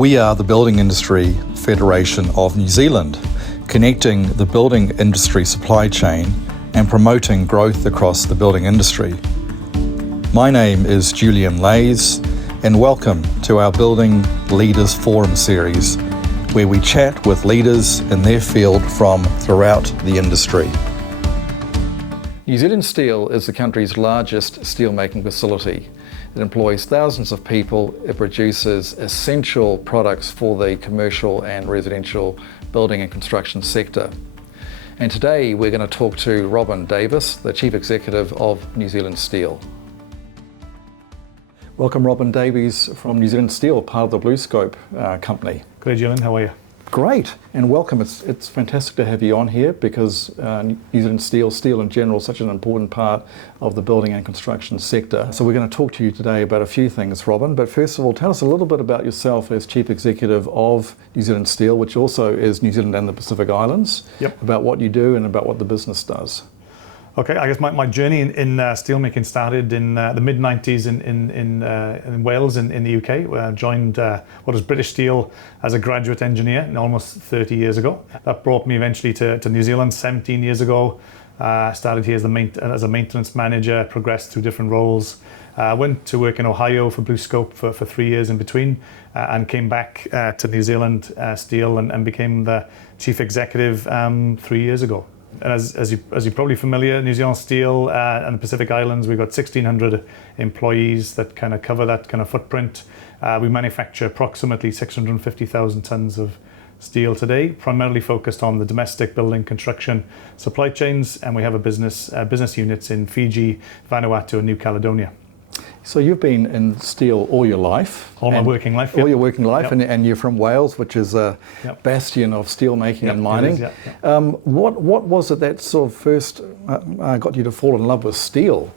We are the Building Industry Federation of New Zealand, connecting the building industry supply chain and promoting growth across the building industry. My name is Julien Leys, and welcome to our Building Leaders Forum series, where we chat with leaders in their field from throughout the industry. New Zealand Steel is the country's largest steelmaking facility. It employs thousands of people. It produces essential products for the commercial and residential building and construction sector. And today we're going to talk to Robin Davies, the Chief Executive of New Zealand Steel. Welcome, Robin Davies from New Zealand Steel, part of the BlueScope company. Good day, Julien. How are you? Great, and welcome. It's fantastic to have you on here because New Zealand Steel in general, is such an important part of the building and construction sector. So we're going to talk to you today about a few things, Robin. But first of all, tell us a little bit about yourself as Chief Executive of New Zealand Steel, which also is New Zealand and the Pacific Islands. Yep. About what you do and about what the business does. Okay, I guess my journey in steelmaking started in the mid-90s in Wales in the UK, where I joined what was British Steel as a graduate engineer almost 30 years ago. That brought me eventually to New Zealand 17 years ago. I started here as a maintenance manager, progressed through different roles. Went to work in Ohio for BlueScope for 3 years in between, and came back to New Zealand Steel and became the Chief Executive 3 years ago. And as you're probably familiar, New Zealand Steel and the Pacific Islands, we've got 1,600 employees that kind of cover that kind of footprint. We manufacture approximately 650,000 tonnes of steel today, primarily focused on the domestic building construction supply chains, and we have a business units in Fiji, Vanuatu, and New Caledonia. So you've been in steel all your life. All my working life. All your working life, yep. and you're from Wales, which is a yep. bastion of steel making yep, and mining. It is, yep. What was it that sort of first got you to fall in love with steel?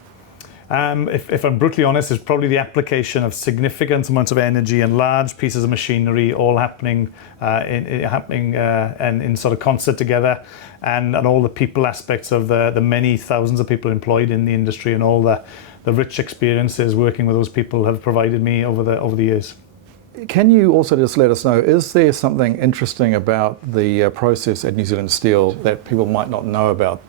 If I'm brutally honest, it's probably the application of significant amounts of energy and large pieces of machinery all happening in sort of concert together, and all the people aspects of the many thousands of people employed in the industry and all the rich experiences working with those people have provided me over the years. Can you also just let us know, is there something interesting about the process at New Zealand Steel that people might not know about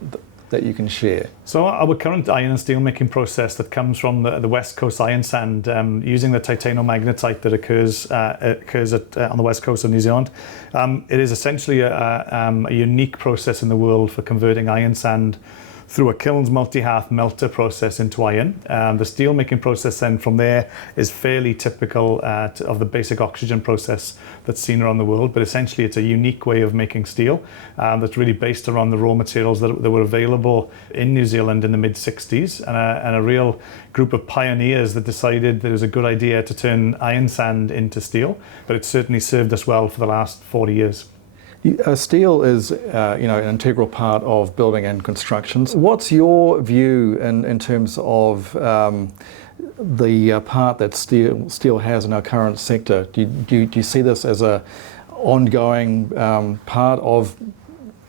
that you can share? So our current iron and steel making process that comes from the West Coast iron sand, using the titanomagnetite that occurs on the west coast of New Zealand, it is essentially a unique process in the world for converting iron sand through a kiln's multi-hearth melter process into iron. The steel making process then from there is fairly typical of the basic oxygen process that's seen around the world, but essentially it's a unique way of making steel that's really based around the raw materials that were available in New Zealand in the mid-60s, and a real group of pioneers that decided that it was a good idea to turn iron sand into steel, but it's certainly served us well for the last 40 years. Steel is, an integral part of building and construction. What's your view in terms of the part that steel has in our current sector? Do you see this as an ongoing part of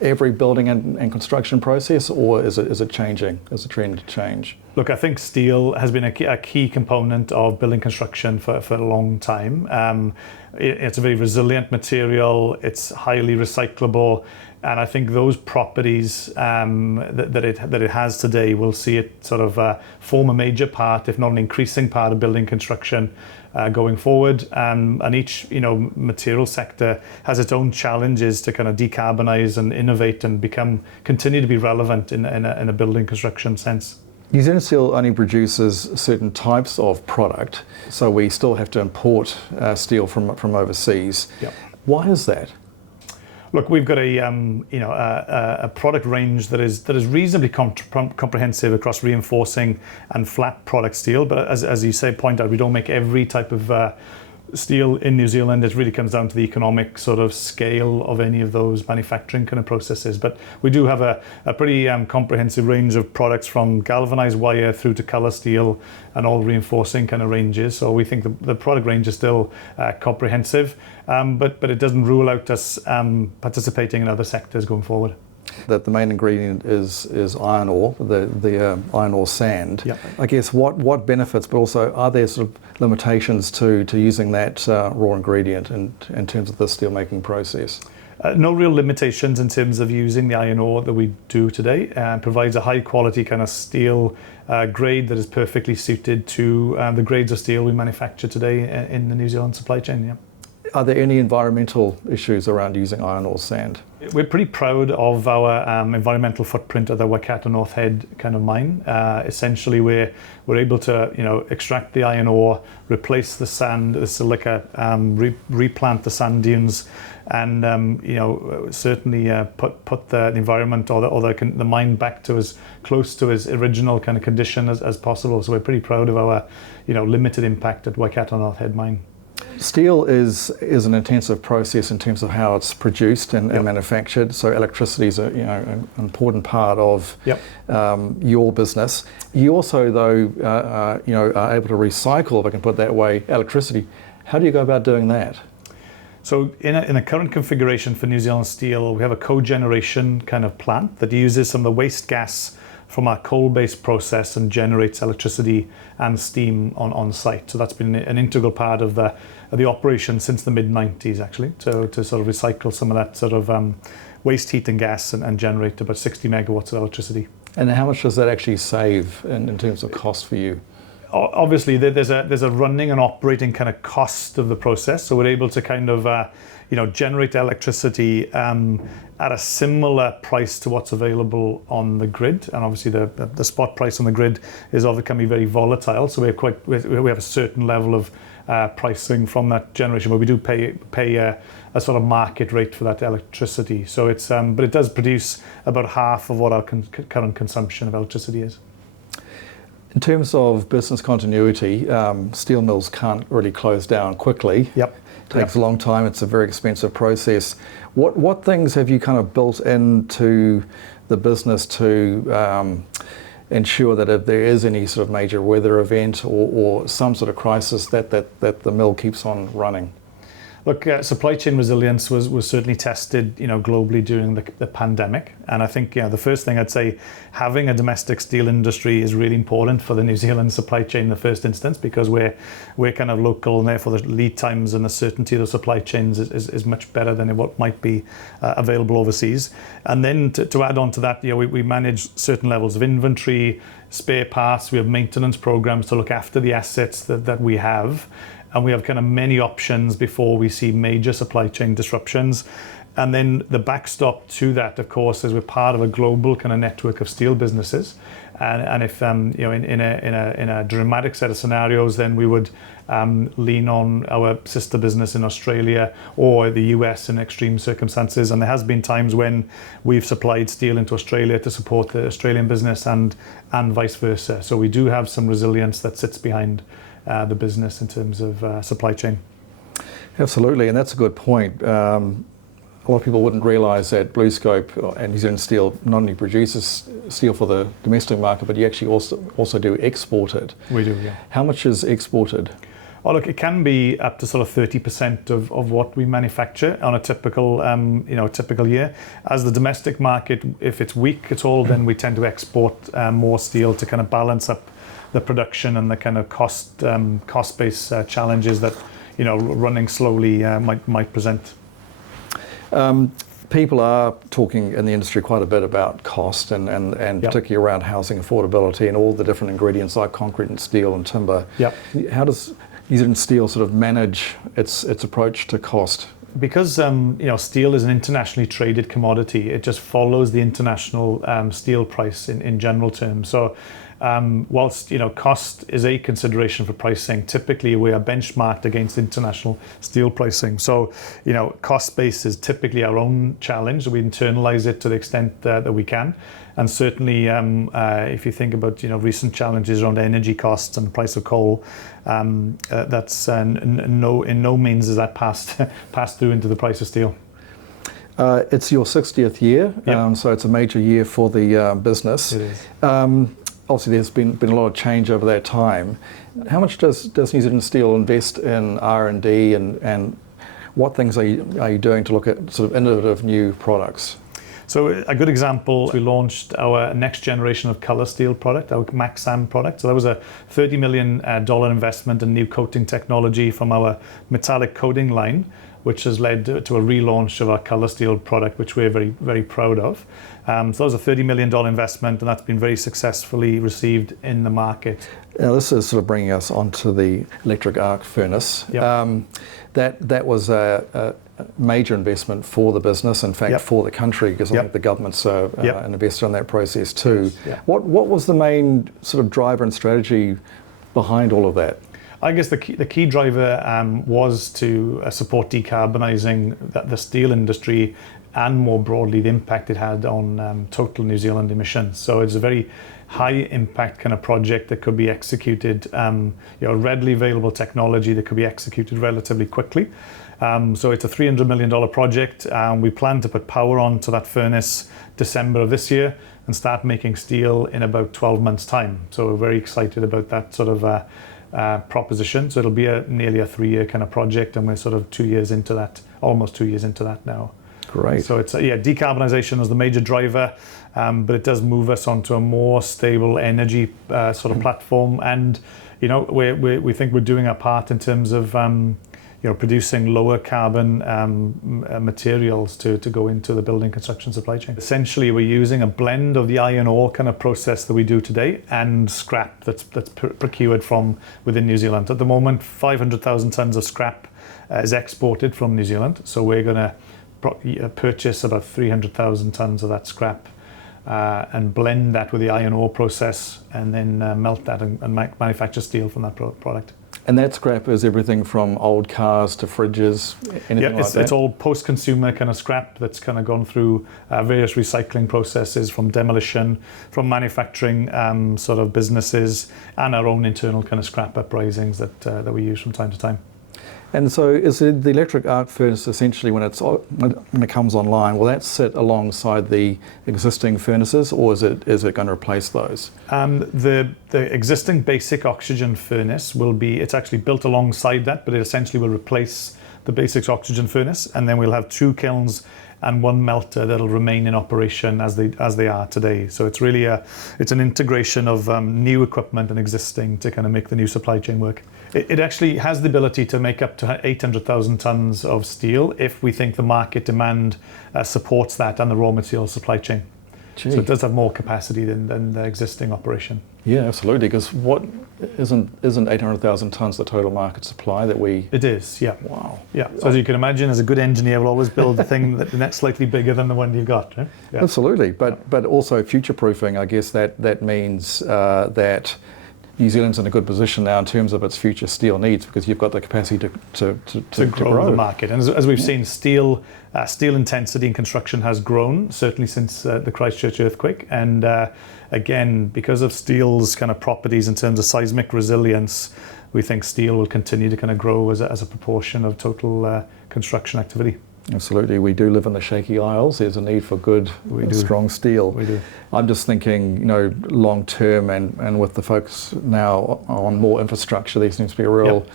every building and construction process, or is it changing? Is the trend to change? Look, I think steel has been a key component of building construction for a long time. It's a very resilient material, it's highly recyclable, and I think those properties that it has today will see it sort of form a major part, if not an increasing part, of building construction going forward. And each material sector has its own challenges to kind of decarbonize and innovate and continue to be relevant in a building construction sense. New Zealand Steel only produces certain types of product, so we still have to import steel from overseas. Yep. Why is that? Look, we've got a product range that is reasonably comprehensive across reinforcing and flat product steel. But as you point out, we don't make every type of steel in New Zealand. It really comes down to the economic sort of scale of any of those manufacturing kind of processes. But we do have a pretty comprehensive range of products, from galvanized wire through to color steel and all reinforcing kind of ranges. So we think the product range is still comprehensive, but it doesn't rule out us participating in other sectors going forward. That the main ingredient is iron ore, the iron ore sand. Yep. I guess what benefits, but also are there sort of limitations to using that raw ingredient in terms of the steelmaking process? No real limitations in terms of using the iron ore that we do today, and provides a high quality kind of steel grade that is perfectly suited to the grades of steel we manufacture today in the New Zealand supply chain. Yeah. Are there any environmental issues around using iron ore sand? We're pretty proud of our environmental footprint at the Waikato North Head kind of mine. Essentially, we're able to extract the iron ore, replace the sand, the silica, replant the sand dunes, and certainly put the environment or the mine back to as close to its original kind of condition as possible. So we're pretty proud of our limited impact at Waikato North Head mine. Steel is an intensive process in terms of how it's produced and manufactured. So electricity is an important part of your business. You also, though, are able to recycle, if I can put it that way, electricity. How do you go about doing that? So in a current configuration for New Zealand Steel, we have a cogeneration kind of plant that uses some of the waste gas from our coal-based process and generates electricity and steam on site. So that's been an integral part of the operation since the mid-90s, actually, to sort of recycle some of that sort of waste heat and gas and generate about 60 megawatts of electricity. And how much does that actually save in terms of cost for you? Obviously, there's a running and operating kind of cost of the process. So we're able to kind of generate electricity at a similar price to what's available on the grid. And obviously, the spot price on the grid can be very volatile. So we have a certain level of pricing from that generation, but we do pay a sort of market rate for that electricity. So it's but it does produce about half of what our current consumption of electricity is. In terms of business continuity, steel mills can't really close down quickly. Yep. It takes a long time. It's a very expensive process. What things have you kind of built into the business to ensure that if there is any sort of major weather event or some sort of crisis that the mill keeps on running? Look, supply chain resilience was certainly tested, globally during the pandemic. And I think, the first thing I'd say, having a domestic steel industry is really important for the New Zealand supply chain in the first instance, because we're kind of local, and therefore the lead times and the certainty of the supply chains is much better than what might be available overseas. And then to add on to that, we manage certain levels of inventory, spare parts. We have maintenance programs to look after the assets that we have. And we have kind of many options before we see major supply chain disruptions. And then the backstop to that, of course, is we're part of a global kind of network of steel businesses. And if in a dramatic set of scenarios, then we would lean on our sister business in Australia or the US in extreme circumstances. And there has been times when we've supplied steel into Australia to support the Australian business and vice versa. So we do have some resilience that sits behind the business in terms of supply chain. Absolutely, and that's a good point. A lot of people wouldn't realise that BlueScope and New Zealand Steel not only produces steel for the domestic market, but you actually also do export it. We do, yeah. How much is exported? Oh, look, it can be up to sort of 30% of what we manufacture on a typical typical year. As the domestic market, if it's weak at all, then we tend to export more steel to kind of balance up the production and the kind of cost-based challenges that running slowly might present. People are talking in the industry quite a bit about cost and particularly around housing affordability and all the different ingredients like concrete and steel and timber. Yep. How does New Zealand Steel sort of manage its approach to cost? Because steel is an internationally traded commodity, it just follows the international steel price in general terms. So whilst cost is a consideration for pricing, typically we are benchmarked against international steel pricing. So cost base is typically our own challenge. We internalize it to the extent that we can. And certainly if you think about recent challenges around energy costs and the price of coal, that's in no means is that passed through into the price of steel. It's your 60th year, so it's a major year for the business. It is. Obviously, there's been a lot of change over that time. How much does New Zealand Steel invest in R&D, and what things are you doing to look at sort of innovative new products? So a good example, we launched our next generation of color steel product, our MaxSam product. So that was a $30 million investment in new coating technology from our metallic coating line, which has led to a relaunch of our color steel product, which we're very, very proud of. So that was a $30 million investment, and that's been very successfully received in the market. Now, this is sort of bringing us onto the electric arc furnace. Yep. That was a major investment for the business, in fact, Yep. for the country, because I Yep. think the government's Yep. an investor in that process too. Yeah. What was the main sort of driver and strategy behind all of that? I guess the key driver was to support decarbonising the steel industry, and more broadly the impact it had on total New Zealand emissions. So it's a very high impact kind of project that could be executed, readily available technology that could be executed relatively quickly. So it's a $300 million project. We plan to put power onto that furnace December of this year and start making steel in about 12 months' time. So we're very excited about that sort of proposition. So it'll be nearly a 3-year kind of project, and we're sort of 2 years into that, almost 2 years into that now. Great. So it's decarbonisation is the major driver, but it does move us onto a more stable energy sort of platform, and we think we're doing our part in terms of producing lower carbon materials to go into the building construction supply chain. Essentially, we're using a blend of the iron ore kind of process that we do today and scrap that's procured from within New Zealand. At the moment, 500,000 tonnes of scrap is exported from New Zealand, so we're going to purchase about 300,000 tonnes of that scrap and blend that with the iron ore process, and then melt that and manufacture steel from that product. And that scrap is everything from old cars to fridges, anything like that? It's all post-consumer kind of scrap that's kind of gone through various recycling processes, from demolition, from manufacturing sort of businesses, and our own internal kind of scrap uprisings that we use from time to time. And so is the electric arc furnace essentially, when it comes online, will that sit alongside the existing furnaces, or is it going to replace those? The existing basic oxygen furnace it's actually built alongside that, but it essentially will replace the basic oxygen furnace, and then we'll have 2 kilns and 1 melter that'll remain in operation as they are today. So it's really it's an integration of new equipment and existing to kind of make the new supply chain work. It actually has the ability to make up to 800,000 tonnes of steel if we think the market demand supports that and the raw material supply chain. Gee. So it does have more capacity than the existing operation. Yeah, absolutely. Because what isn't 800,000 tonnes the total market supply that we? It is, yeah. Wow. Yeah. So as you can imagine, as a good engineer, we'll always build a thing that's slightly bigger than the one you've got. Right? Yeah. Absolutely. But also future proofing. I guess that means that New Zealand's in a good position now in terms of its future steel needs, because you've got the capacity to grow the market. And as we've seen, steel intensity in construction has grown, certainly since the Christchurch earthquake. And again, because of steel's kind of properties in terms of seismic resilience, we think steel will continue to kind of grow as a proportion of total construction activity. Absolutely. We do live in the shaky isles. There's a need for good, strong steel. We do. I'm just thinking, long term, and with the focus now on more infrastructure, there seems to be a real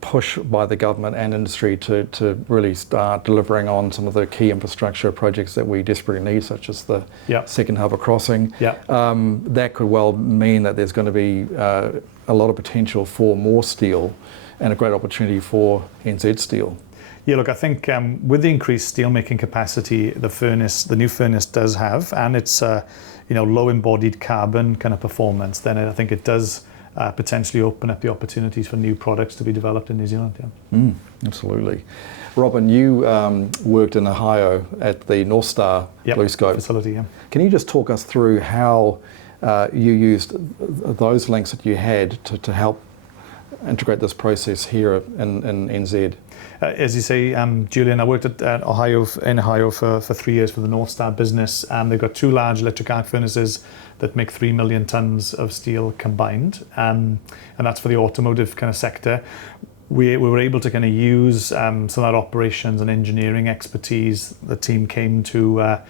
push by the government and industry to really start delivering on some of the key infrastructure projects that we desperately need, such as the second harbour crossing. That could well mean that there's going to be a lot of potential for more steel and a great opportunity for NZ Steel. Yeah, look, I think with the increased steelmaking capacity, the new furnace does have, and it's low embodied carbon kind of performance, then I think it does potentially open up the opportunities for new products to be developed in New Zealand. Yeah. Absolutely. Robin, you worked in Ohio at the North Star BlueScope facility. Yeah. Can you just talk us through how you used those links that you had to help integrate this process here in NZ? As you say, Julien, I worked in Ohio for 3 years for the North Star business. They've got 2 large electric arc furnaces that make 3 million tonnes of steel combined, and that's for the automotive kind of sector. We were able to kind of use some of that operations and engineering expertise. The team came to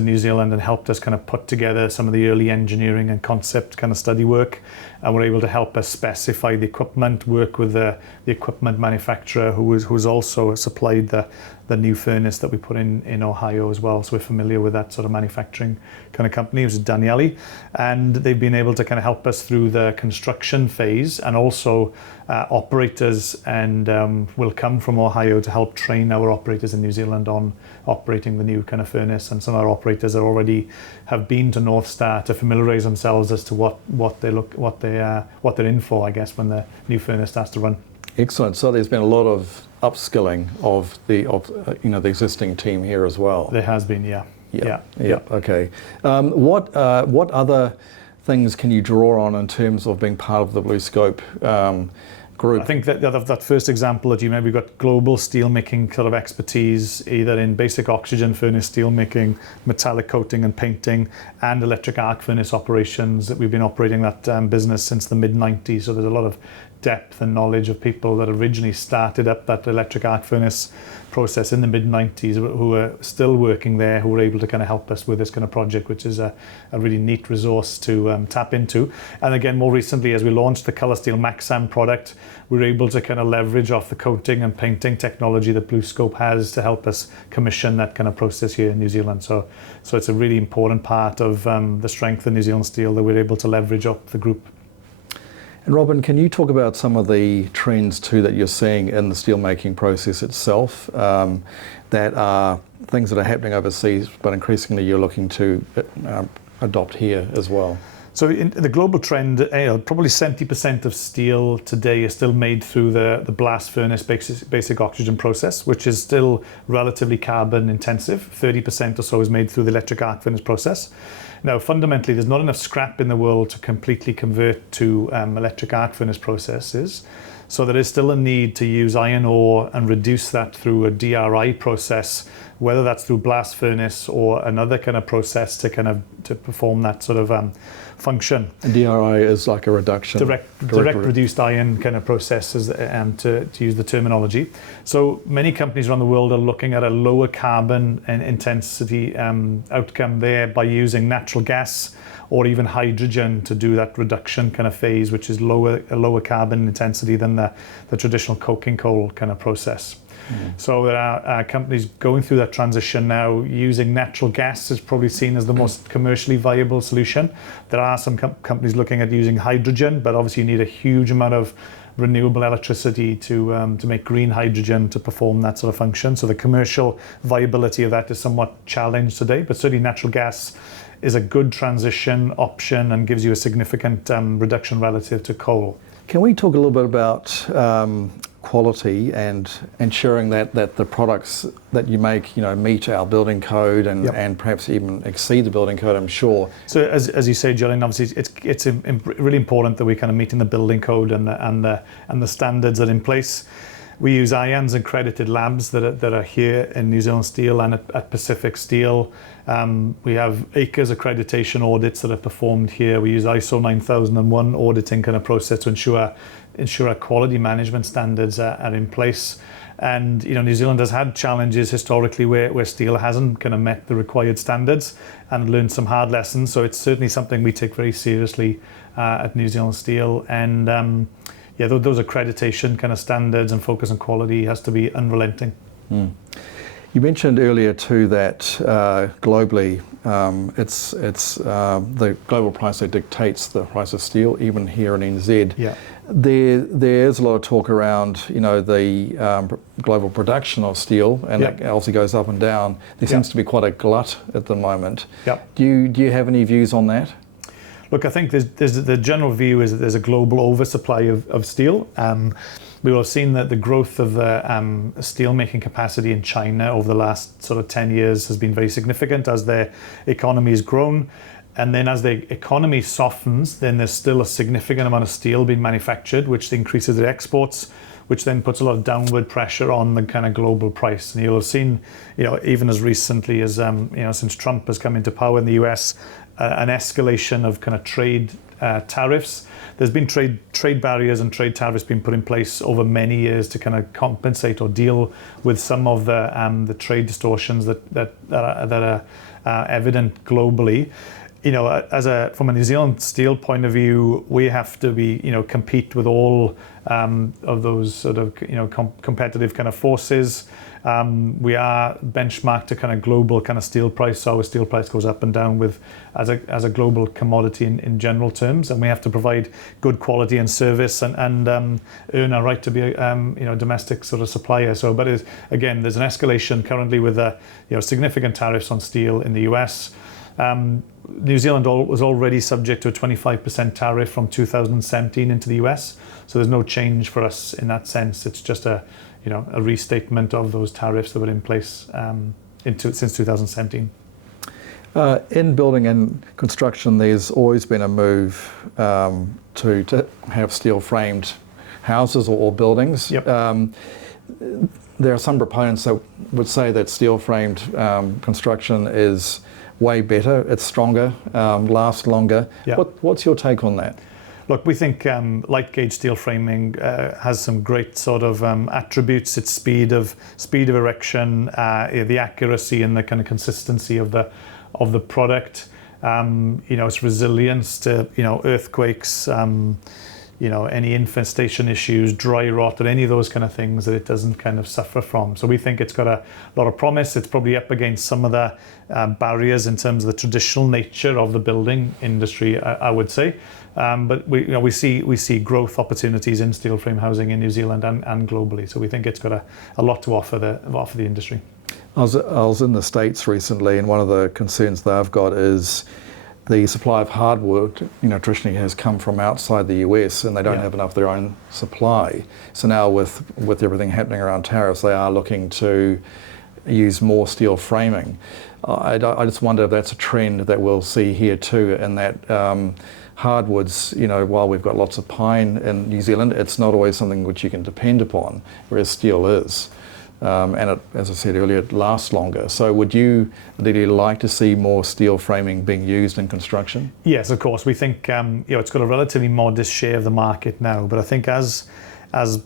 New Zealand and helped us kind of put together some of the early engineering and concept kind of study work. and were able to help us specify the equipment, work with the equipment manufacturer who's also supplied the new furnace that we put in Ohio as well. So we're familiar with that sort of manufacturing kind of company. It was Daniele, and they've been able to kind of help us through the construction phase, and also operators and will come from Ohio to help train our operators in New Zealand on operating the new kind of furnace. And some of our operators are already have been to North Star to familiarize themselves as to what they're in for, I guess, when the new furnace starts to run. Excellent. So there's been a lot of upskilling of the existing team here as well. There has been, yeah. Okay. What other things can you draw on in terms of being part of the BlueScope group? I think that first example that you made, we've got global steel making sort of expertise, either in basic oxygen furnace steel making, metallic coating and painting, and electric arc furnace operations. That we've been operating that business since the mid-90s. So there's a lot of depth and knowledge of people that originally started up that electric arc furnace process in the mid-90s who are still working there, who were able to kind of help us with this kind of project, which is a really neat resource to tap into. And again, more recently, as we launched the Color Steel Maxam product, we were able to kind of leverage off the coating and painting technology that BlueScope has to help us commission that kind of process here in New Zealand. So it's a really important part of the strength of New Zealand Steel that we're able to leverage up the group. And Robin, can you talk about some of the trends too that you're seeing in the steelmaking process itself, that are things that are happening overseas, but increasingly you're looking to adopt here as well? So in the global trend, probably 70% of steel today is still made through the blast furnace basic oxygen process, which is still relatively carbon intensive. 30% or so is made through the electric arc furnace process. Now, fundamentally, there's not enough scrap in the world to completely convert to electric arc furnace processes. So there is still a need to use iron ore and reduce that through a DRI process, whether that's through blast furnace or another kind of process to perform that sort of function. And DRI is like a reduction. Direct reduced iron kind of processes, to use the terminology. So many companies around the world are looking at a lower carbon and intensity outcome there by using natural gas or even hydrogen to do that reduction kind of phase, which is a lower carbon intensity than the traditional coking coal kind of process. So there are companies going through that transition now. Using natural gas is probably seen as the most commercially viable solution. There are some companies looking at using hydrogen, but obviously you need a huge amount of renewable electricity to make green hydrogen to perform that sort of function. So the commercial viability of that is somewhat challenged today, but certainly natural gas is a good transition option and gives you a significant reduction relative to coal. Can we talk a little bit about quality and ensuring that the products that you make, meet our building code and perhaps even exceed the building code, I'm sure. So as you say, Julien, obviously it's really important that we kind of meet in the building code and the standards that are in place. We use IANZ accredited labs that are here in New Zealand Steel and at Pacific Steel. We have ACRES accreditation audits that are performed here. We use ISO 9001 auditing kind of process to ensure our quality management standards are in place. And New Zealand has had challenges historically where steel hasn't kind of met the required standards and learned some hard lessons. So it's certainly something we take very seriously at New Zealand Steel. And those accreditation kind of standards and focus on quality has to be unrelenting. You mentioned earlier too that globally, it's the global price that dictates the price of steel, even here in NZ. Yeah. There's a lot of talk around the global production of steel, and that also goes up and down. There seems to be quite a glut at the moment. Do you have any views on that? Look, I think there's the general view is that there's a global oversupply of steel. We will have seen that the growth of the steel making capacity in China over the last sort of 10 years has been very significant as their economy has grown. And then as the economy softens, then there's still a significant amount of steel being manufactured, which increases their exports, which then puts a lot of downward pressure on the kind of global price. And you'll have seen, even as recently as, since Trump has come into power in the US, an escalation of kind of trade tariffs. There's been trade barriers and trade tariffs being put in place over many years to kind of compensate or deal with some of the trade distortions that are evident globally. From a New Zealand steel point of view, we have to be, compete with all of those sort of, competitive kind of forces. We are benchmarked to kind of global kind of steel price. So our steel price goes up and down as a global commodity in general terms, and we have to provide good quality and service and earn our right to be a domestic sort of supplier. So, but again, there's an escalation currently with significant tariffs on steel in the US. New Zealand was already subject to a 25% tariff from 2017 into the US, so there's no change for us in that sense. It's just a restatement of those tariffs that were in place since 2017. In building and construction, there's always been a move to have steel-framed houses or buildings. Yep. There are some proponents that would say that steel-framed construction is way better, it's stronger, lasts longer. Yep. What's your take on that? Look, we think light gauge steel framing has some great sort of attributes. Its speed of erection, the accuracy and the kind of consistency of the product. Its resilience to earthquakes, any infestation issues, dry rot, or any of those kind of things that it doesn't kind of suffer from. So we think it's got a lot of promise. It's probably up against some of the barriers in terms of the traditional nature of the building industry, I would say. But we see growth opportunities in steel frame housing in New Zealand and globally. So we think it's got a lot to offer the industry. I was in the States recently, and one of the concerns that I've got is the supply of hardwood, traditionally has come from outside the US, and they don't have enough of their own supply. So now with everything happening around tariffs, they are looking to use more steel framing. I just wonder if that's a trend that we'll see here too, and that hardwoods, while we've got lots of pine in New Zealand, it's not always something which you can depend upon, whereas steel is. And it, as I said earlier, it lasts longer. So would you really like to see more steel framing being used in construction? Yes, of course. We think it's got a relatively modest share of the market now, but I think as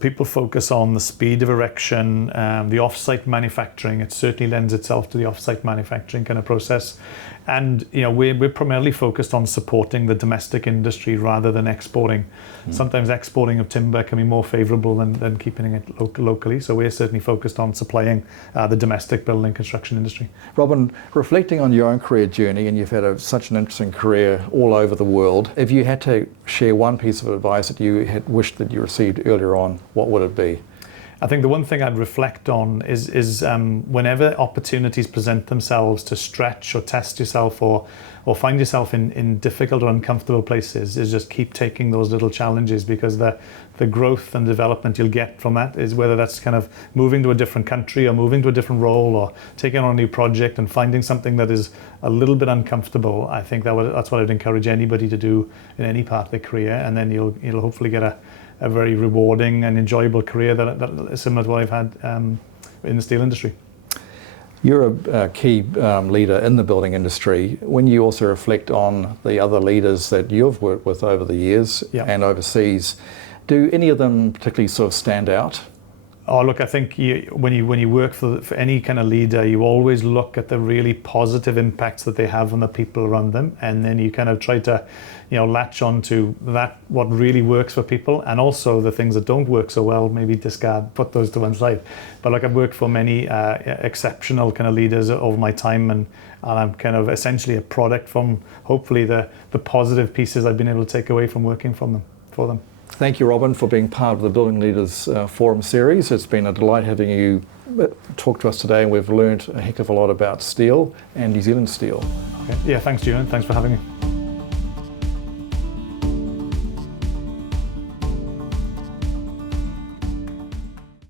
people focus on the speed of erection, the off-site manufacturing, it certainly lends itself to the off-site manufacturing kind of process. And we're primarily focused on supporting the domestic industry rather than exporting. Sometimes exporting of timber can be more favourable than keeping it locally. So we're certainly focused on supplying the domestic building construction industry. Robin, reflecting on your own career journey, and you've had such an interesting career all over the world, if you had to share one piece of advice that you had wished that you received earlier on, what would it be? I think the one thing I'd reflect on is whenever opportunities present themselves to stretch or test yourself or find yourself in difficult or uncomfortable places, is just keep taking those little challenges, because the growth and development you'll get from that is, whether that's kind of moving to a different country or moving to a different role or taking on a new project and finding something that is a little bit uncomfortable. I think that's what I'd encourage anybody to do in any part of their career, and then you'll hopefully get a very rewarding and enjoyable career that is similar to what I've had in the steel industry. You're a key leader in the building industry. When you also reflect on the other leaders that you've worked with over the years and overseas, do any of them particularly sort of stand out? Oh, look, I think when you work for any kind of leader, you always look at the really positive impacts that they have on the people around them, and then you kind of try to, latch on to that, what really works for people, and also the things that don't work so well, maybe discard, put those to one side. But like, I've worked for many exceptional kind of leaders over my time, and I'm kind of essentially a product from hopefully the positive pieces I've been able to take away from working for them. Thank you, Robin, for being part of the Building Leaders Forum series. It's been a delight having you talk to us today, and we've learned a heck of a lot about steel and New Zealand steel. Okay. Yeah, thanks, Julien. Thanks for having me.